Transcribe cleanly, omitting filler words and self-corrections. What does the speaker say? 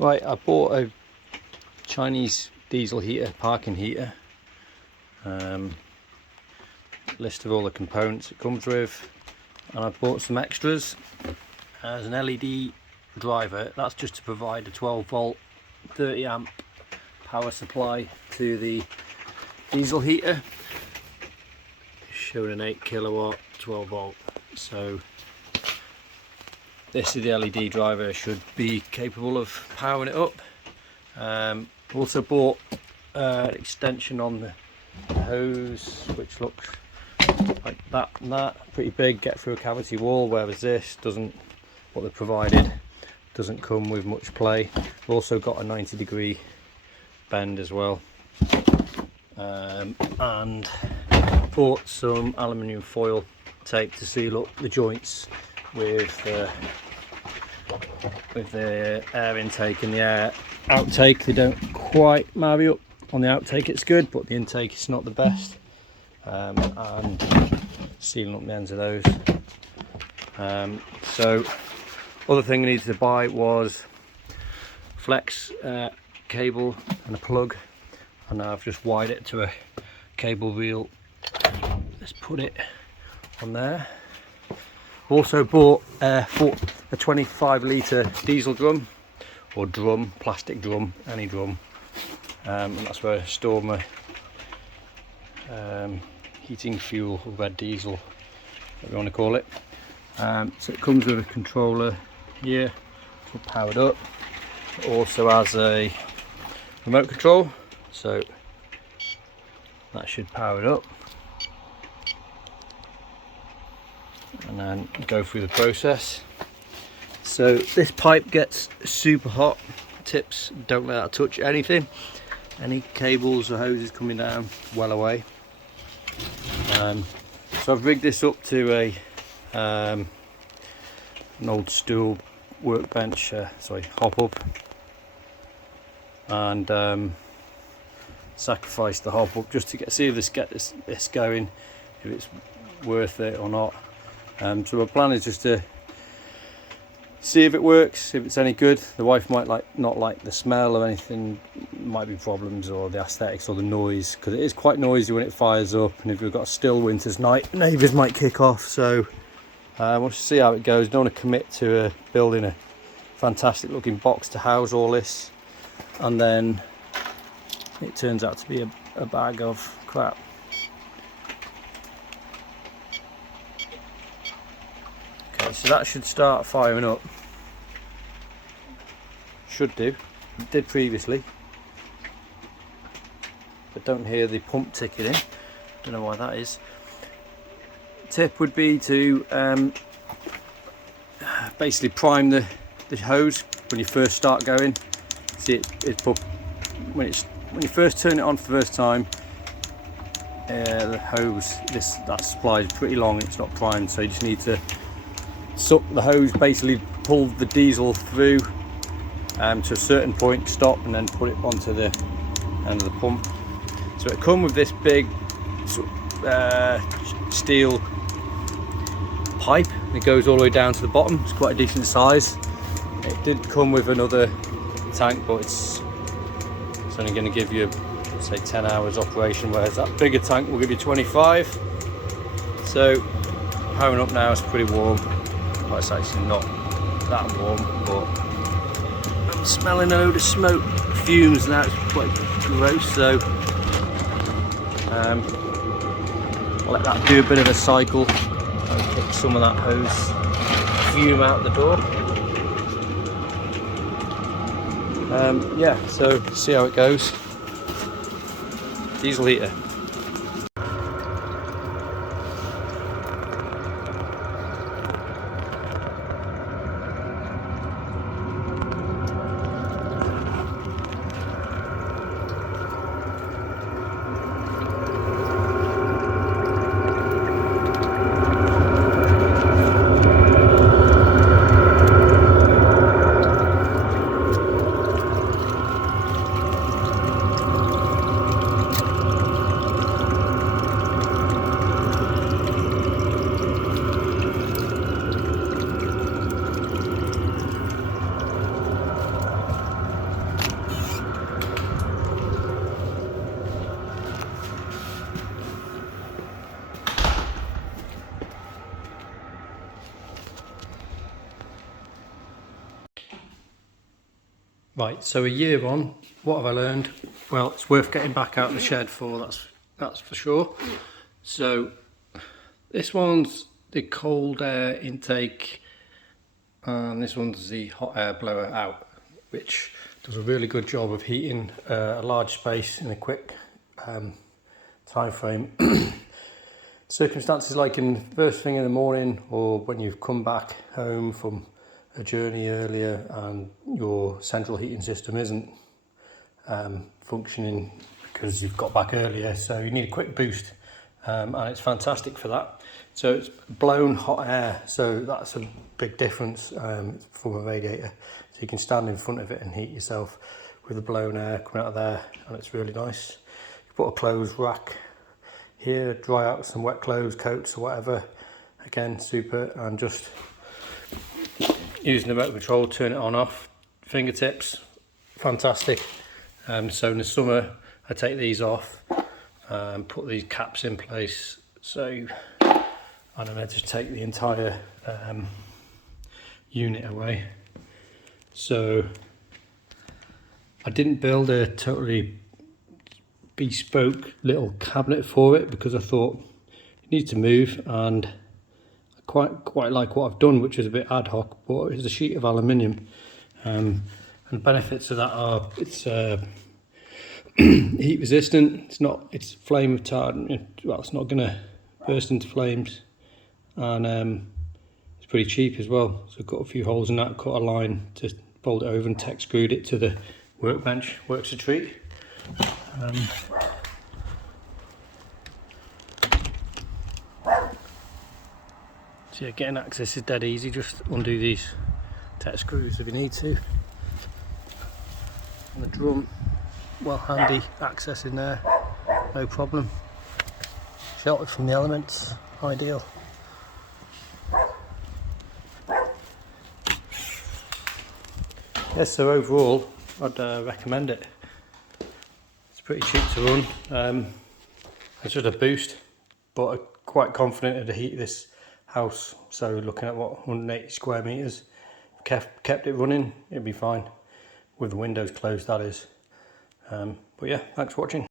Right, I bought a Chinese diesel heater, parking heater. List of all the components it comes with, and I bought some extras as an LED driver. That's just to provide a 12 volt 30 amp power supply to the diesel heater, showing an 8 kilowatt 12 volt. So this is the LED driver, should be capable of powering it up. Also bought an extension on the hose, which looks like that and that, pretty big, get through a cavity wall, whereas this doesn't, what they provided doesn't come with much play. Also got a 90-degree bend as well, and bought some aluminium foil tape to seal up the joints with the air intake and the air outtake. They don't quite marry up. On the outtake it's good, but the intake is not the best. And sealing up the ends of those. So other thing I needed to buy was flex cable and a plug, and I've just wired it to a cable reel. Let's put it on there. Also bought a 25 litre diesel drum, or drum, plastic drum, any drum, and that's where I store my heating fuel, or red diesel, whatever you want to call it. So it comes with a controller here to power it up. It also has a remote control, so that should power it up, and then go through the process. So this pipe gets super hot, tips, don't let that touch anything, any cables or hoses coming down, well away. So I've rigged this up to an old stool workbench, hop up, and sacrifice the hop up just to see if this going, if it's worth it or not. So my plan is just to see if it works, if it's any good. The wife might not like the smell or anything, might be problems, or the aesthetics or the noise, because it is quite noisy when it fires up, and if you've got a still winter's night, neighbours might kick off. So we'll see how it goes. Don't want to commit to building a fantastic looking box to house all this, and then it turns out to be a bag of crap. Okay, so that should start firing up. Should do. It did previously. But don't hear the pump ticking in. Don't know why that is. Tip would be to basically prime the hose when you first start going. See it when you first turn it on for the first time. The hose, that supply is pretty long. It's not primed, so you just need to suck the hose, basically pull the diesel through to a certain point, stop, and then put it onto the end of the pump. So it come with this big steel pipe. It goes all the way down to the bottom. It's quite a decent size. It did come with another tank, but it's only going to give you, say, 10 hours operation, whereas that bigger tank will give you 25. So powering up now, is pretty warm. Well, it's actually not that warm, but I'm smelling a load of smoke fumes now. It's quite gross, so I'll let that do a bit of a cycle and kick some of that hose fume out the door. Yeah, so see how it goes. Diesel heater. Right, so a year on, what have I learned? Well, it's worth getting back out of the shed for, that's for sure. So this one's the cold air intake and this one's the hot air blower out, which does a really good job of heating a large space in a quick time frame. Circumstances like in first thing in the morning, or when you've come back home from a journey earlier and your central heating system isn't functioning because you've got back earlier, so you need a quick boost, and it's fantastic for that. So it's blown hot air, so that's a big difference from a radiator. So you can stand in front of it and heat yourself with the blown air coming out of there, and it's really nice. You put a clothes rack here, dry out some wet clothes, coats or whatever, again super, and just using the remote control, turn it on off, fingertips, fantastic. So in the summer I take these off and put these caps in place, so I don't know, just take the entire unit away. So I didn't build a totally bespoke little cabinet for it because I thought it needs to move, and I quite like what I've done, which is a bit ad hoc, but it's a sheet of aluminium, and the benefits of that are it's heat resistant, it's flame retardant, well, it's not going to burst into flames, and it's pretty cheap as well. So I've got a few holes in that, cut a line to fold it over and tack screwed it to the workbench. Works a treat. So yeah, getting access is dead easy, just undo these tack screws if you need to. And the drum, well handy access in there, no problem. Sheltered from the elements, ideal. Yes, so overall I'd recommend it. It's pretty cheap to run. It's just a boost, but I'm quite confident it'd heat this house. So looking at what, 180 square meters, kept it running, it'd be fine with the windows closed, that is. But yeah, thanks for watching.